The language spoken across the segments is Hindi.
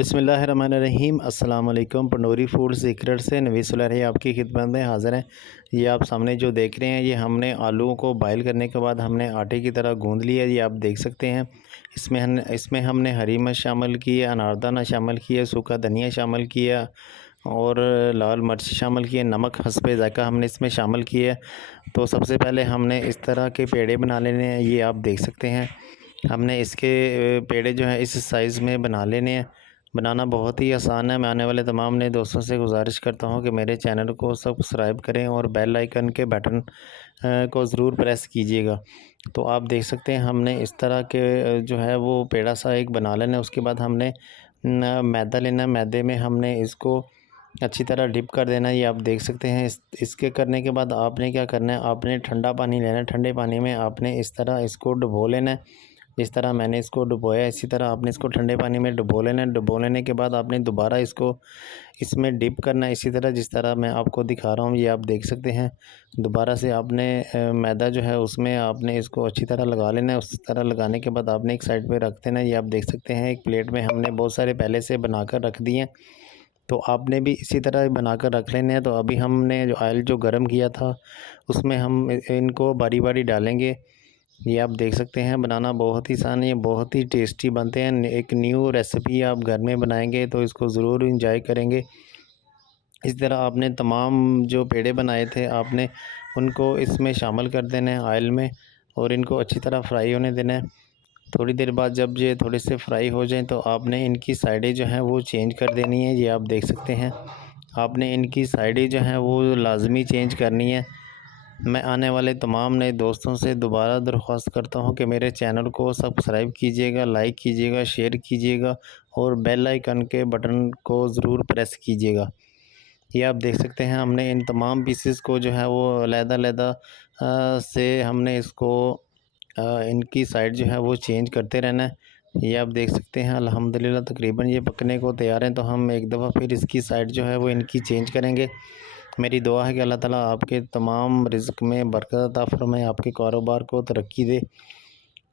बिस्मिल्लाहिर्रहमानिर्रहीम अस्सलाम वालेकुम। पंडोरी फूड सीक्रेट से नवीस सुलह आपकी खिदमत में हाज़िर हैं। ये आप सामने जो देख रहे हैं, ये हमने आलूओं को बॉयल करने के बाद हमने आटे की तरह गूंद लिया। ये आप देख सकते हैं। इसमें हमने हरी मिर्च शामिल की है, अनारदाना शामिल किया, सूखा धनिया शामिल किया और लाल मिर्च शामिल किए, नमक हस्बे ज़ायक़ा हमने इसमें शामिल किया। तो सबसे पहले हमने इस तरह के पेड़े बना लेने हैं। ये आप देख सकते हैं। हमने इसके पेड़े जो हैं इस साइज़ में बना लेने हैं। बनाना बहुत ही आसान है। मैं आने वाले तमाम नए दोस्तों से गुजारिश करता हूं कि मेरे चैनल को सब्सक्राइब करें और बेल आइकन के बटन को ज़रूर प्रेस कीजिएगा। तो आप देख सकते हैं, हमने इस तरह के जो है वो पेड़ा सा एक बना लेना है। उसके बाद हमने मैदा लेना है। मैदे में हमने इसको अच्छी तरह डिप कर देना है। ये आप देख सकते हैं। इसके करने के बाद आपने क्या करना है, आपने ठंडा पानी लेना है। ठंडे पानी में आपने इस तरह इसको डुबो लेना है। इस तरह मैंने इसको डुबोया, इसी तरह आपने इसको ठंडे पानी में डुबो लेना है। डुबो लेने के बाद आपने दोबारा इसको इसमें डिप करना है, इसी तरह जिस तरह मैं आपको दिखा रहा हूँ। ये आप देख सकते हैं। दोबारा से आपने मैदा जो है उसमें आपने इसको अच्छी तरह लगा लेना है। उस तरह लगाने के बाद आपने एक साइड पे रख देना है। ये आप देख सकते हैं, एक प्लेट में हमने बहुत सारे पहले से बनाकर रख दिए हैं। तो आपने भी इसी तरह बनाकर रख लेने हैं। तो अभी हमने जो ऑयल जो गर्म किया था उसमें हम इनको बारी बारी डालेंगे। ये आप देख सकते हैं। बनाना बहुत ही आसान है, बहुत ही टेस्टी बनते हैं। एक न्यू रेसिपी आप घर में बनाएंगे तो इसको ज़रूर इंजॉय करेंगे। इस तरह आपने तमाम जो पेड़े बनाए थे आपने उनको इसमें शामिल कर देना है ऑयल में और इनको अच्छी तरह फ्राई होने देना है। थोड़ी देर बाद जब ये थोड़े से फ्राई हो जाएं तो आपने इनकी साइडें जो हैं वो चेंज कर देनी है। ये आप देख सकते हैं। आपने इनकी साइडें जो हैं वो लाजमी चेंज करनी है। मैं आने वाले तमाम नए दोस्तों से दोबारा दरख्वास्त करता हूं कि मेरे चैनल को सब्सक्राइब कीजिएगा, लाइक कीजिएगा, शेयर कीजिएगा और बेल आइकन के बटन को ज़रूर प्रेस कीजिएगा। ये आप देख सकते हैं, हमने इन तमाम पीसेस को जो है वो अलहदा-अलहदा से हमने इसको इनकी साइड जो है वो चेंज करते रहना है। ये आप देख सकते हैं। अल्हम्दुलिल्लाह तकरीबन ये पकने को तैयार हैं। तो हम एक दफ़ा फिर इसकी साइड जो है वो इनकी चेंज करेंगे। मेरी दुआ है कि अल्लाह ताला आपके तमाम रिज़्क़ में बरकत अता फ़रमाए, आपके कारोबार को तरक्की दे।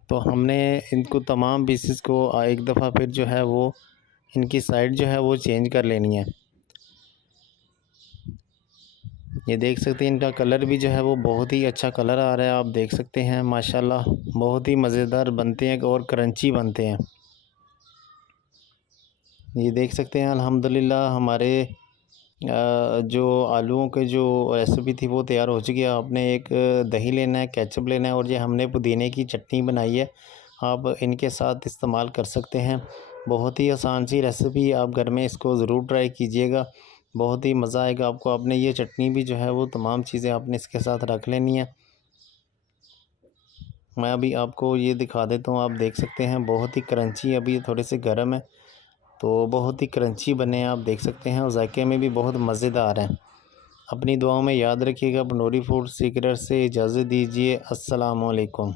तो हमने इनको तमाम पीसेस को एक दफ़ा फिर जो है वो इनकी साइड जो है वो चेंज कर लेनी है। ये देख सकते हैं, इनका कलर भी जो है वो बहुत ही अच्छा कलर आ रहा है। आप देख सकते हैं माशाल्लाह, बहुत ही मज़ेदार बनते हैं और क्रंची बनते हैं। ये देख सकते हैं अल्हम्दुलिल्लाह हमारे जो आलूओं के जो रेसिपी थी वो तैयार हो चुकी है। आपने एक दही लेना है, केचप लेना है और ये हमने पुदीने की चटनी बनाई है, आप इनके साथ इस्तेमाल कर सकते हैं। बहुत ही आसान सी रेसिपी, आप घर में इसको ज़रूर ट्राई कीजिएगा, बहुत ही मज़ा आएगा आपको। आपने ये चटनी भी जो है वो तमाम चीज़ें आपने इसके साथ रख लेनी है। मैं अभी आपको ये दिखा देता हूँ। आप देख सकते हैं बहुत ही क्रंची, अभी ये थोड़े से गर्म है तो बहुत ही क्रंची बने हैं। आप देख सकते हैं और जायके में भी बहुत मज़ेदार हैं। अपनी दुआओं में याद रखिएगा। पंडोरी फूड सीक्रेट से इजाज़त दीजिए। अस्सलाम वालेकुम।